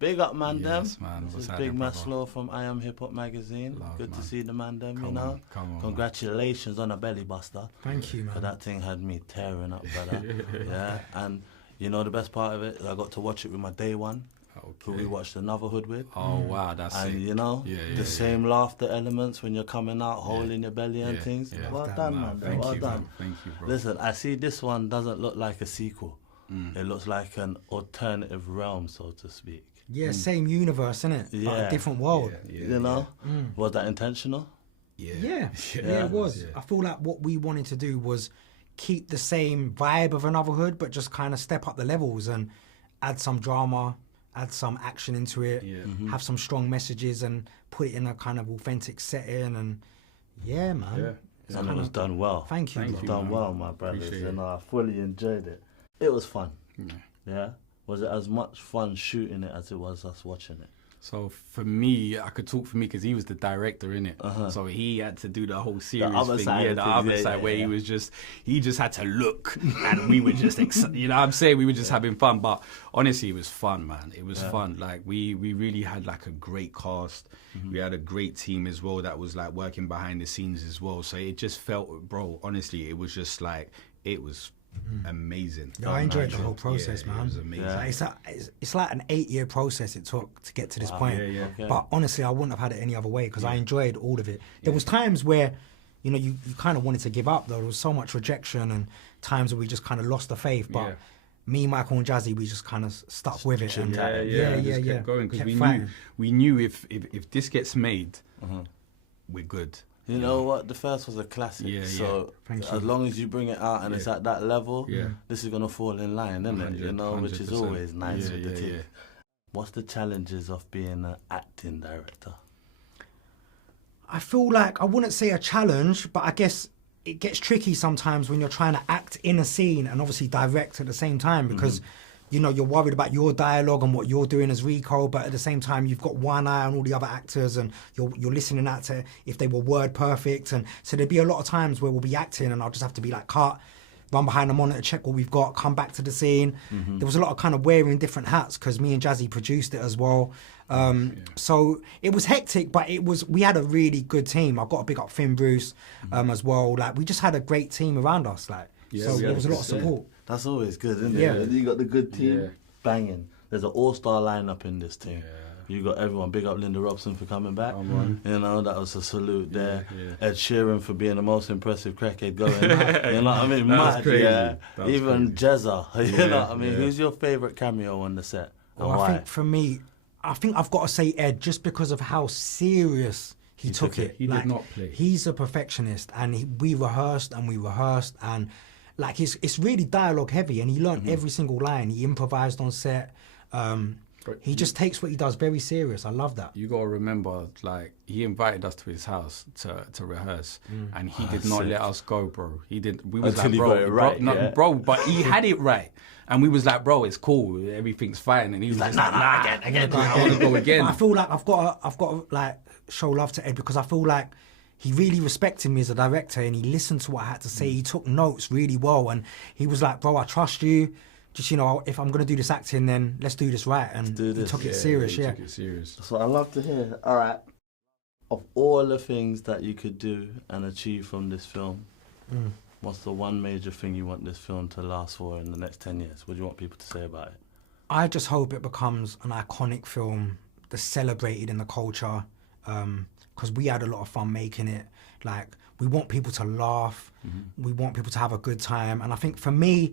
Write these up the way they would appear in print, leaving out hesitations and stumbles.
Big up, man, Yes, them. man. This What's is happening, Big brother? Maslow from I Am Hip Hop Magazine. Love, Good man. to see the man, them, Come you know. on, come on, Congratulations on a belly buster. Thank you, man. But that thing had me tearing up, brother. Yeah, and you know the best part of it, I got to watch it with my day one, who we watched Sumotherhood with. Oh, wow, that's and sick. you know, the same laughter elements when you're coming out, holding your belly and things. Yeah. Well that, done, man. man. Well done. Thank you, bro. Listen, I see this one doesn't look like a sequel. It looks like an alternative realm, so to speak. Yeah, same universe, innit? But Yeah. a different world. You know? Was that intentional? Yeah, it was. I feel like what we wanted to do was keep the same vibe of Anotherhood, but just kind of step up the levels and add some drama, add some action into it, have some strong messages and put it in a kind of authentic setting. And yeah, man. Yeah. And it was done well. Thank you. It was done well, my brothers. Appreciate You know, I fully enjoyed it. It was fun. Yeah. Was it as much fun shooting it as it was us watching it? So for me, I could talk for me because he was the director in it. So he had to do the whole series other thing. side Yeah, of the things, other yeah, side yeah, where yeah. he just had to look and we were just, you know what I'm saying? We were just having fun. But honestly, it was fun, man. It was fun. Like we really had like a great cast. We had a great team as well that was like working behind the scenes as well. So it just felt, bro, honestly, it was just like, it was amazing. Yeah, I enjoyed the whole process, man. It was amazing. It's like an 8-year process it took to get to this point. Okay. But honestly, I wouldn't have had it any other way because I enjoyed all of it. There was times where, you know, you kind of wanted to give up though. There was so much rejection and times where we just kind of lost the faith. But me, Michael and Jazzie, we just kind of stuck with it. And Just kept going because we knew if this gets made, we're good. You know what? The first was a classic. So as long as you bring it out and it's at that level, this is gonna fall in line, isn't it? You know, which is always nice with the team. What's the challenges of being an acting director? I feel like I wouldn't say a challenge, but I guess it gets tricky sometimes when you're trying to act in a scene and obviously direct at the same time because you know, you're worried about your dialogue and what you're doing as Rico, but at the same time, you've got one eye on all the other actors and you're listening out to if they were word perfect. And so there'd be a lot of times where we'll be acting and I'll just have to be like, cut, run behind the monitor, check what we've got, come back to the scene. There was a lot of kind of wearing different hats because me and Jazzie produced it as well. So it was hectic, but we had a really good team. I've got to big up Finn Bruce as well. Like, we just had a great team around us. Like, so there was a lot of support. That's always good, isn't it? Yeah. You got the good team, banging. There's an all-star lineup in this team. You got everyone. Big up Linda Robson for coming back. You know, that was a salute there. Ed Sheeran for being the most impressive crackhead going. You know what I mean? Mad, crazy. Even Jazza. You know what I mean? Who's your favourite cameo on the set? And Well, why? I think for me, I've got to say Ed, just because of how serious he took it. He did not play. He's a perfectionist, and we rehearsed, and like it's really dialogue heavy, and he learned every single line. He improvised on set. He just takes what he does very serious. I love that. You gotta remember, like, he invited us to his house to rehearse, and he did not let us go, bro. He did. We was Until like, he bro, got it right, yeah. bro, but he had it right, and we was like, bro, it's cool, everything's fine, and he was like, nah, again, I want to go again. I feel like I've got to like show love to Ed because I feel like he really respected me as a director, and he listened to what I had to say. He took notes really well, and he was like, bro, I trust you. Just, you know, if I'm going to do this acting, then let's do this right. And he took it serious, He took it serious. That's what I love to hear. All right. Of all the things that you could do and achieve from this film, what's the one major thing you want this film to last for in the next 10 years? What do you want people to say about it? I just hope it becomes an iconic film that's celebrated in the culture, because we had a lot of fun making it. Like, we want people to laugh, we want people to have a good time. And I think for me,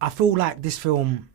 I feel like this film,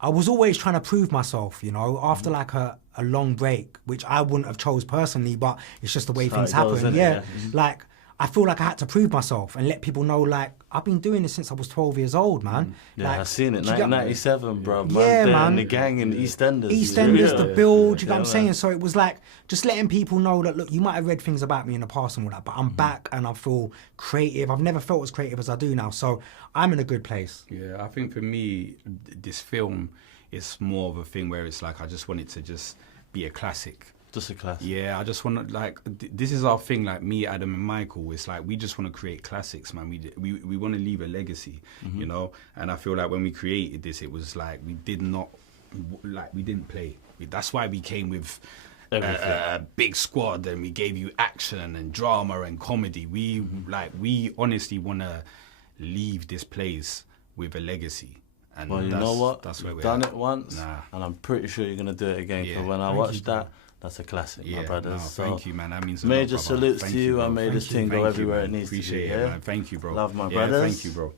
I was always trying to prove myself, you know, after like a long break, which I wouldn't have chose personally, but it's just the way things happen. Like, I feel like I had to prove myself and let people know, like, I've been doing this since I was 12 years old, man. Yeah, like, I've seen it, 1997, bro. Yeah, man. The gang in EastEnders. EastEnders, the build, you know what I'm saying? So it was like, just letting people know that, look, you might have read things about me in the past and all that, but I'm back and I feel creative. I've never felt as creative as I do now. So I'm in a good place. Yeah, I think for me, this film is more of a thing where it's like, I just want it to just be a classic. Just a classic. Yeah, I just want to, like, this is our thing, like me, Adam and Michael. It's like, we just want to create classics, man. We want to leave a legacy, you know? And I feel like when we created this, it was like, we didn't play. That's why we came with a big squad, and we gave you action and drama and comedy. We honestly want to leave this place with a legacy. And well, you know what? That's where we've done it once, and I'm pretty sure you're gonna do it again. Because when I watched that, that's a classic, my brothers. No, so thank you, man. That means a major lot, salutes thank to you. bro. I made this thing go everywhere it needs to be. Appreciate it, man. Thank you, bro. Love my brothers. Thank you, bro.